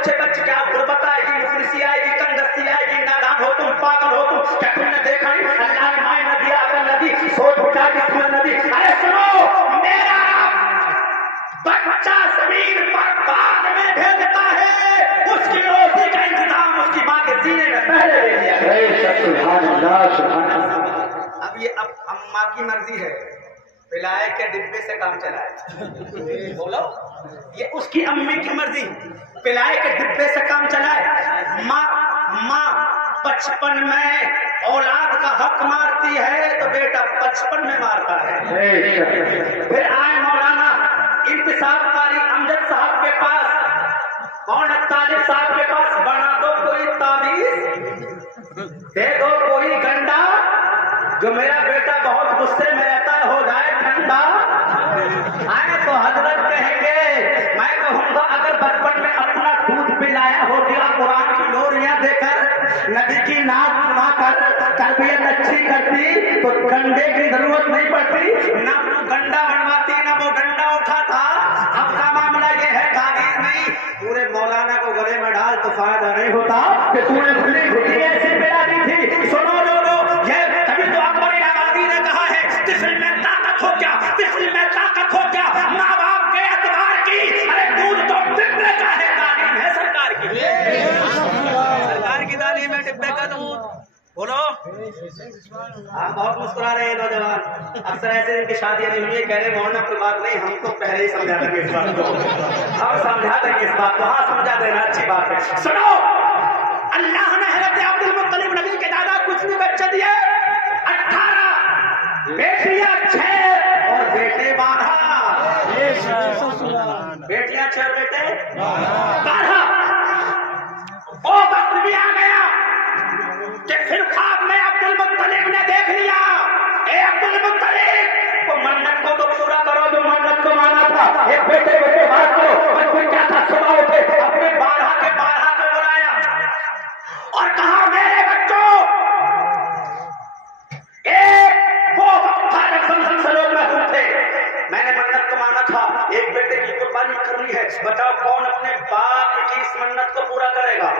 बच्चे बच्चे क्या गुर्बत आएगी, मुफलिसी आएगी, तंगदस्ती आएगी, नादान हो तुम, पागल हो तुम, क्या तुमने देखा नहीं अल्लाह ने माए नदी अकल नदी सोच उठा जिसमें नदी। अरे सुनो, मेरा बच्चा जमीन पर बाद में भेजता है, उसकी रोटी का इंतजाम उसकी माँ के सीने में पहले ले लिया। अब ये अब अम्मा की मर्जी है, पिलाए के डिब्बे से काम चलाए। बोलो, ये उसकी अम्मी की मर्जी, पिलाए के डिब्बे से काम चलाए। माँ बचपन में औलाद का हक मारती है तो बेटा बचपन में मारता है। फिर आए मौलाना इंतसाब कारी अमजद साहब के पास, कौन है तालिब साहब के पास, बना दो कोई ताबीज, दे दो कोई गंडा, जो मेरा बेटा बहुत गुस्से में रहता है हो जाए ठंडा। आए तो हजरत कहेंगे, मैं कहूँगा अगर बचपन में अपना दूध पिलाया हो दिया, कुरान की लोरियां देकर, नबी की नात सुनाकर तरबियत अच्छी करती तो गंडे की जरूरत नहीं पड़ती, ना वो गंडा बनवाती ना वो गंडा उठाता। अब का मामला ये है गालीर नहीं, पूरे मौलाना को गले में डाल तो फायदा नहीं होता कि तूने खुली खुली ऐसी पिला दी थी। सुनो लोगों, ये तभी तो अकबर आबादी ने कहा है तिफल में ताकत हो क्या, तिफल में ताकत हो क्या, माँ बाप के एतबार की। अरे दूध तो डिब्बे का है, तालीम है सरकार की, सरकार की तालीम है डिब्बे का दूध। बोलो, आप बहुत मुस्कुरा रहे हैं नौजवान, अक्सर ऐसे इनकी शादियां नहीं हुई, कह रहे मौलाना कोई बात नहीं, हम तो पहले ही समझा देंगे इस बात को, और समझा देंगे इस बात को। हाँ समझा देना अच्छी बात है। सुनो, अल्लाह ने हज़रत अब्दुल मुत्तलिब नबी के दादा कुछ भी बच्चे दिए, 18 बेटियां 6 और बेटे 12, बेटियां 6 बेटे 12। वो वक्त भी आ गया कि फिर ख्वाब में अब्दुल मुत्तलिब ने देख लिया, ए अब्दुल मुत्तलिब तो मन्नत को तो पूरा करो जो मन्नत को माना था, एक बेटे बेटे बात करो। और कोई क्या था, सुबह उठे अपने 12 के 12 को बुलाया और कहा मेरे बच्चों, एक वो वक्त था जब ज़मज़म सरोवर में हम थे, मैंने मन्नत को माना था, एक बेटे की कुर्बानी करनी है, बताओ कौन अपने बाप की इस मन्नत को पूरा करेगा।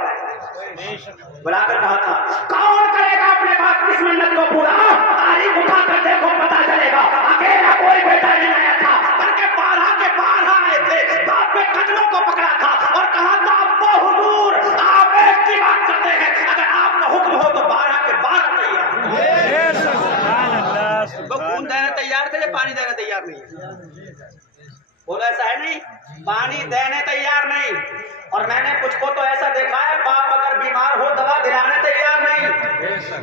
बुलाकर कहा था, कौन करेगा अपने बाप की इस मन्नत को पूरा, तारीख उठाकर देखो पता चलेगा। अकेला कोई बेटा नहीं आया था, बल्कि 12 के 12 आए थे, बाप के कदमों को पकड़ा था और कहा था अब्बा हुजूर आप एक की बात करते हैं, अगर आपका हुक्म हो तो 12 के 12 तैयार। वो खून देने तैयार थे या पानी देने तैयार नहीं? बोलो ऐसा है नहीं, पानी देने तैयार नहीं। और मैंने कुछ को तो ऐसा देखा है, बाप अगर बीमार हो दवा दिलाने तैयार नहीं,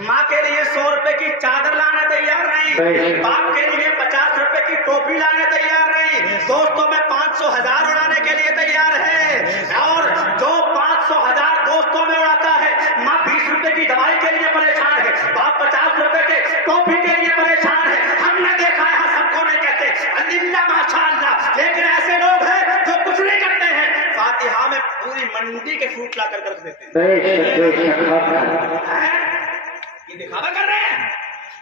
माँ के लिए 100 रुपए की चादर लाने तैयार नहीं, बाप के लिए 50 रुपए की टोपी लाने तैयार नहीं, दोस्तों में 500 1000 उड़ाने के लिए तैयार है। और जो 500 1000 दोस्तों में उड़ाता है, माँ 20 रुपए की दवाई के लिए परेशान है, बाप 50 रुपए के टोपी के लिए परेशान है। हमने देखा है, हाँ सबको नहीं कहते अल्लाह माशाअल्लाह, लेकिन ऐसे लोग हैं जो कुछ नहीं करते हैं, फातिहा में पूरी मंडी के फ्रूट ला कर रख देते हैं। ये दिखावा कर रहे हैं,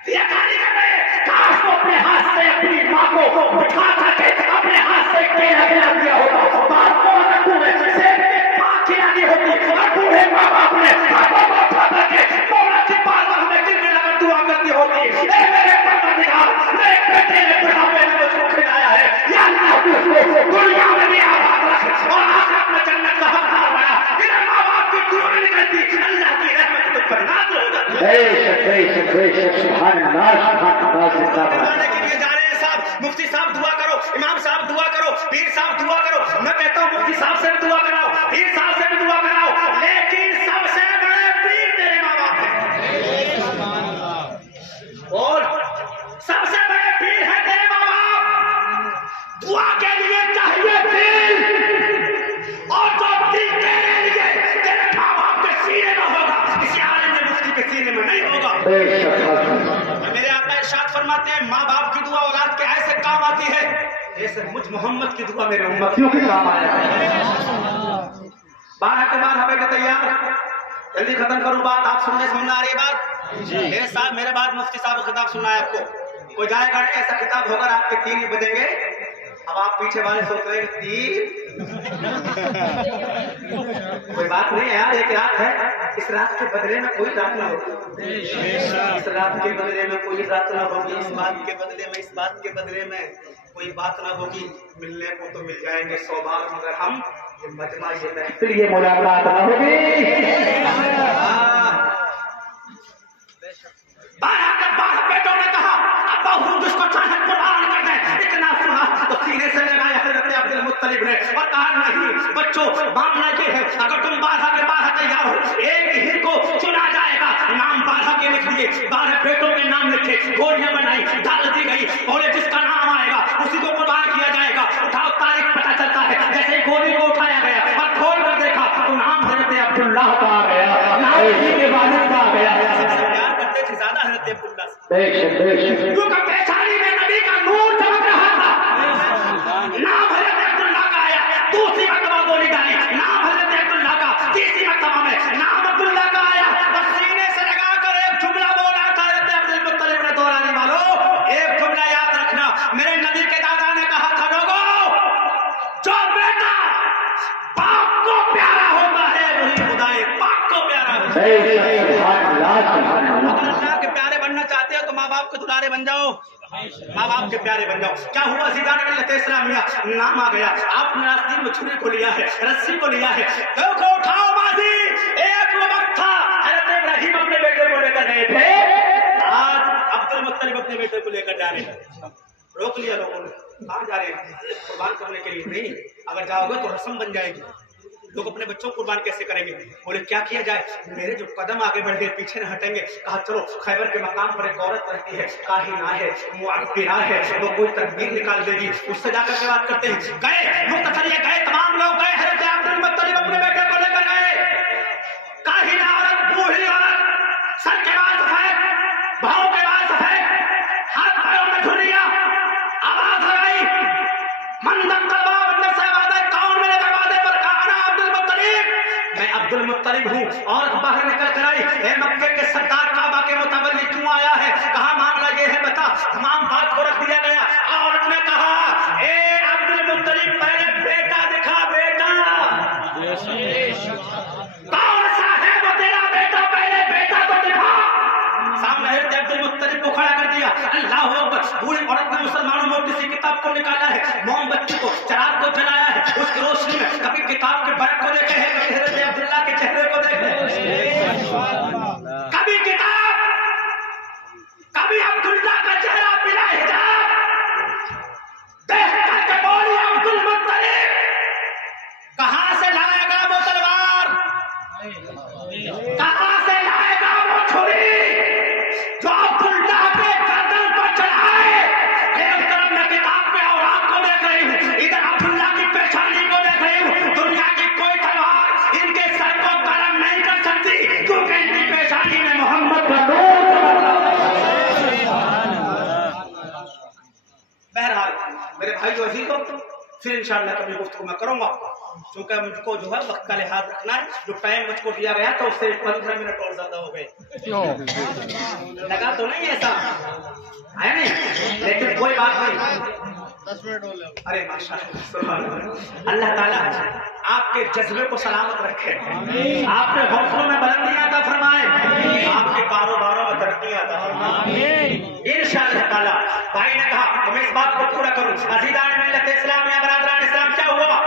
रियाकारी कर रहे हैं। काश को अपने हाथ से अपनी माँ को बिठा करके अपने हाथ से केला खिला दिया होता, बाप को अगर तूने खिलानी होती और बूढ़े माँ बाप ने उठा करके मौला की बारगाह में गिरने लगा दुआ करती होती, मेरे परवरदिगार मेरे बेटे ने बुढ़ापे में मुझको खिलाया है, या अल्लाह उसको दुनिया में भी आबाद रख और आखिरत में जन्नत का हकदार बना। मेरे माँ बाप की दुआ नहीं करती, अल्लाह की रहमत तुम पर नाज़िल हो जाती है। सुभान अल्लाह, सुभान अल्लाह के लिए जा रहे हैं साहब, मुफ्ती साहब दुआ करो, इमाम साहब दुआ करो, पीर साहब दुआ करो। मैं कहता हूँ मुफ्ती साहब से भी दुआ कराओ, पीर साहब से भी दुआ कराओ, लेकिन सबसे बड़े पीर तेरे माँ बाप हैं। और सबसे बड़े पीर है तेरे माँ बाप। दुआ के लिए चाहिए दिल, और जो दिल तेरे लिए तेरे माँ बाप के सीने में होगा, किसी आलिम ने मुफ्ती के सीने में नहीं होगा। मेरे आका इरशाद फरमाते हैं, माँ बाप की दुआ औलाद के ऐसे काम आती है जैसे मुझ मोहम्मद की दुआ मेरे उम्मतियों के काम आया है। 12 के 12 हमें तैयार, जल्दी खत्म करूं बात, आप सुनना आ रही है बात मेरे साथ, मेरे बाद मुफ्ती साहब को खिताब सुनना है आपको। कोई जाएगा ऐसा खिताब होगा आपके 3 ही बजेंगे, अब आप पीछे वाले सोच रहे 3 कोई बात नहीं है यार, एक रात है, इस रात के बदले में कोई रात ना हो, इस रात के बदले में कोई रात ना होगी, इस बात के बदले में, इस बात के बदले में कोई बात ना होगी। मिलने को तो मिल जाएंगे 100 बार, मगर हम ये मजमा, ये महफिल, ये मुलाकात ना होगी। बेटों ने कहा अब्बा हुजूर जिसको चाहे कुर्बान कर दे। इतना सुना तो सीने से लगाया हज़रत अब्दुल मुत्तलिब ने और कहा नहीं बच्चों, मामला ये है, अगर तुम 12 के 12 तैयार हो, एक ही को चुना जाएगा, नाम 12 के लिख दिए, 12 बेटों के नाम लिखे, गोलियां बनाई, डाल दी गई, बोले जिसका नाम आएगा उसी को कुर्बान किया जाएगा। उठाओ, तारीख पता चलता है, जैसे गोली को उठाया गया और खोल कर देखा तो नाम हज़रत अब्दुल्लाह का आ गया, नाम इसी के वालिद का आ गया। प्यार करते थे ज्यादा हज़रत अब्दुल्लाह से, क्योंकि पेशानी में नबी का नूर चमक रहा था। नाम हज़रत अब्दुल्लाह का आया, दूसरी मर्तबा गोली डाली, नाम हज़रत अब्दुल्लाह का, तीसरी मर्तबा में नाम अब्दुल्लाह का आया, और सीने से लगाकर एक जुमला बोला था हज़रत अब्दुल मुत्तलिब ने, दोहराने वालों एक जुमला याद रखना, मेरे नबी के दादा ने कहा था, लोगों जो बेटा बाप को प्यारा होता है वही खुदाए पाक को प्यारा होता है। अगर अल्लाह के प्यारे बनना चाहते हो तो माँ बाप के दुलारे बन जाओ, माँ बाप के प्यारे बन जाओ। क्या हुआ, सीधा इस्लामिया नाम आ गया, आपने आस्तीन में छुरी को लिया है, रस्सी को लिया है, देखो उठाओ बाजी। एक वो वक्त था हज़रत इब्राहिम अपने बेटे को लेकर गए थे, आज अब्दुल मुत्तलिब अपने बेटे को लेकर जा रहे हैं। रोक लिया लोगों ने, कहाँ जा रहे हैं? कुर्बान करने के लिए नहीं, अगर जाओगे तो रस्म बन जाएगी, लोग अपने बच्चों को कुर्बान कैसे करेंगे? बोले क्या किया जाए, मेरे जो कदम आगे बढ़ गए पीछे न हटेंगे। कहा चलो खैबर के मकाम पर एक औरत रहती है, काहिना है, मुअत्तिरा है, वो कोई तदबीर निकाल देगी, उससे जाकर के बात करते हैं। गए मुख्तसर ये गए, तमाम लोग गए, हज़रत अब्दुल मुत्तलिब अपने बेटे को लेकर गए। काहिना औरत, बूढ़ी औरत, सर के बाल सफेद, भाव के बाल सफेद, हाथ पैरों में झुर्रियां, आवाज लगाई, मंदक तलवार अंदर से आवाज आई, कौन मेरे दरवाजे पर? कहा ना अब्दुल मुत्तलिब, मैं अब्दुल मुत्तलिब हूँ। और बाहर निकल कर आई, ए मक्के के सरदार काबा के मुतवल्ली क्यों आया है? कहा मामला ये है बता, तमाम बात को रख दिया गया। औरत ने कहा ए अब्दुल मुत्तलिब पहले बेटा दिखा, बेटा कौन सा है वो तेरा बेटा, पहले बेटा तो दिखा। सामने हज़रत अब्दुल मुत्तलिब को खड़ा कर दिया। अल्लाहू अकबर। बूढ़ी औरत ने मुसलमानों में किसी किताब को निकाला है, मोमबत्ती को, चिराग को जलाया है, उसकी रोशनी में कभी किताब के बरक को देखे हैं, कभी हज़रत अब्दुल्लाह के चेहरे को देखे, कभी किताब, कभी अब्दुल्लाह का चेहरा बिना हिजाब देख करके बोली अब्दुल मुत्तलिब कहां से लाएगा वो तलवार, कहां से लाएगा वो छुरी जो अब्दुल्लाह के गर्दन पर चढ़ाए। एक तरफ मैं किताब के औरात को देख रही हूँ, इधर अब्दुल्लाह की पेशानी को देख रही हूँ। दुनिया की कोई तलवार इनके सर को गरम नहीं कर सकती, क्योंकि इनकी पेशानी में मोहम्मद का नूर चमक रहा है। बहरहाल मेरे भाई जो अजीज हो, फिर इंशाअल्लाह कभी गुफ्तगू मैं करूंगा, क्योंकि मुझको जो है वक्त का लिहाज रखना है। जो टाइम मुझको दिया गया था उससे 15 मिनट और ज्यादा हो गए। लगा तो नहीं ऐसा है नहीं, लेकिन कोई बात नहीं, 10 मिनट हो गए। अरे माशाअल्लाह, अल्लाह ताला आपके जज्बे को सलामत रखे, आपके हौसलों में बुलंदियां अता फरमाए, आपके कारोबारों में तरक्की अता फरमाए इंशाअल्लाह ताला। भाई ने कहा मैं इस बात को पूरा करूं। अज़ीज़ान मिल्लत इस्लाम या बरादरान इस्लाम, क्या हुआ?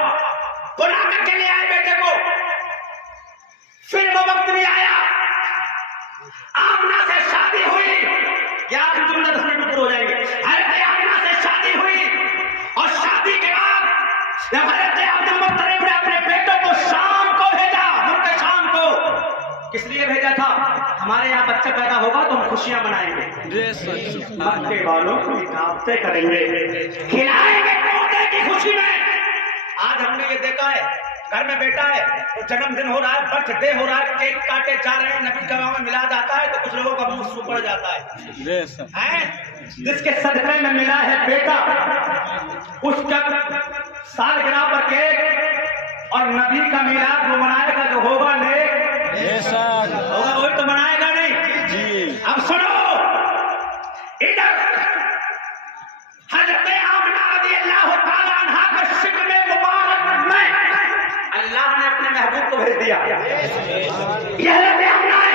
बुला करके ले आए बेटे को, फिर वो वक्त नहीं आया, आमना से शादी हुई, याद जुमला 10 मिनट में पूरे हो जाएंगे। अरे आमना से शादी हुई और शादी के बाद जब हज़रत अब्दुल मुत्तलिब ने अपने बेटों को शाम को भेजा, मुल्क शाम को, किस लिए भेजा था? हमारे यहाँ बच्चा पैदा होगा तो हम खुशियां मनाएंगे, मक्के वालों की दावतें करेंगे, खिलाएंगे पोते की खुशी में। आज हमने ये देखा है, घर में बेटा है तो जन्मदिन हो रहा है, बर्थडे हो रहा है, केक काटे जा रहे हैं, नबी का में मिला जाता है तो कुछ लोगों का मुंह सुपड़ जाता है। जिसके सदक़े में मिला है बेटा, उसका सालगिरह पर केक और नबी का मिलाद वो मनाएगा, जो होगा होगा वही तो मनाएगा नहीं जी। अब सुनो, इधर हज़रत आमिना रज़ियल्लाहु ताला अन्हा का शिक्र मुबारक में अल्लाह ने अपने महबूब को भेज दिया। ये हजरत आमना है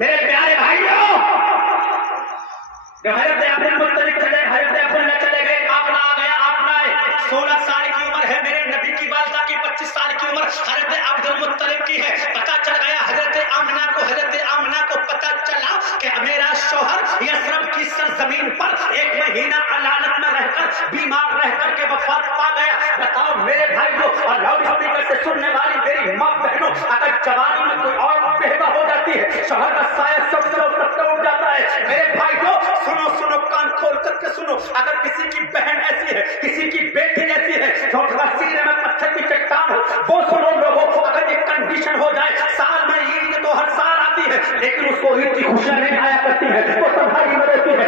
मेरे प्यारे भाइयों। जब हजरत अब्दुल मुत्तलिब चले, हजरत अब्दुल्ला चले गए, आपना आ गया, आपना है 16 साल की उम्र है मेरे नबी की वालिदा की 25 साल की उम्र हजरत अब्दुल मुत्तलिब की है। पता चल गया हजरत आमना को पता चला कि मेरा शौहर यसरब की सरजमीन पर 1 महीना अलानत में रहकर बीमार रहकर के वफात पा गया। बताओ मेरे भाइयों और लाउड स्पीकर से सुनने वाली मेरी माँ बहनों, अगर जवानी में कोई और बेहदा हो जाती है, शौहर का साया सबसे उठ जाता है। मेरे भाइयों सुनो सुनो, कान खोल करके सुनो, अगर किसी की बहन ऐसी है, किसी की बेटी ऐसी है जो सीने में पत्थर की चट्टान हो, वो सुनो लोगों, अगर ये कंडीशन हो जाए, साल में ईद तो हर साल आती है लेकिन उसको ईद की खुशियां नहीं आया करती है, वो तन्हाई में रहती है,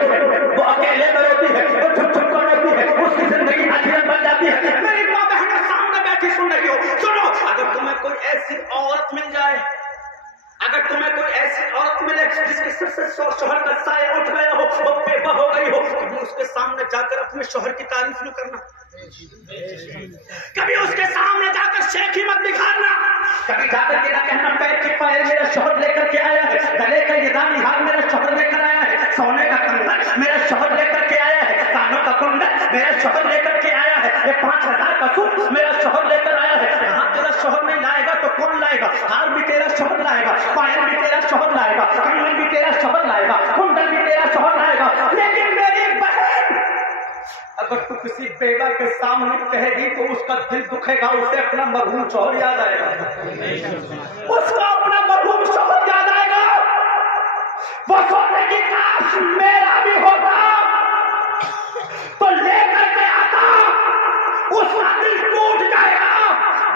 वो अकेले में रहती है, वो छुप छुप कर रहती है, उसकी जिंदगी अधीर बन जाती है। मेरी माँ बहन सामने बैठी सुन रही हो, सुनो, अगर तुम्हें कोई ऐसी औरत मिल जाए, अगर तुम्हें कोई ऐसी औरत मिले जिसके सिर से शौहर का साया उठ गया हो, वो बेवा हो गई हो, कभी उसके सामने जाकर अपने शौहर की तारीफ न करना, कभी उसके सामने जाकर शेखी मत दिखाना, कभी जाकर ये ना कहना पैर की पायल मेरा शौहर लेकर के आया है, गले का ये दानी हार मेरा शौहर लेकर आया है, सोने का कंगन मेरा शौहर लेकर के आया है, कानों का कुंडल मेरा शौहर लेकर के आया है, ये 5000 का सूट मेरा शौहर लेकर आया है। हाँ, तेरा शौहर नहीं लाएगा तो कौन लाएगा? हार भी तेरा शौहर लाएगा, पायल भी तेरा शौहर लाएगा, कंगन भी तेरा शौहर लाएगा, कुंडल भी तेरा शौहर लाएगा। लेकिन मेरी बहन, अगर तू किसी बेवा के सामने कहेगी तो उसका दिल दुखेगा, उसे अपना मरहूम शौहर याद आएगा, उसका अपना मरहूम शौहर याद आएगा, वो सोचेगी काश मेरा भी होता तो लेकर के आता, उसका दिल टूट जाएगा,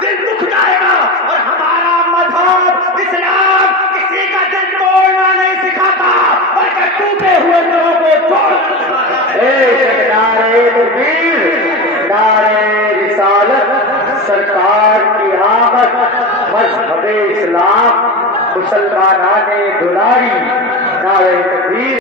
दिल दुख जाएगा। और हमारा मजहब इस्लाम किसी का दिल तोड़ना नहीं सिखाता, बल्कि टूटे हुए दिलों को तोड़ना सिखाता है। नारे तकबीर, नारे रिसालत, सरकार की आमद, मजहब इस्लाम, मुसलमानाने दुलारी, नारे तकबीर।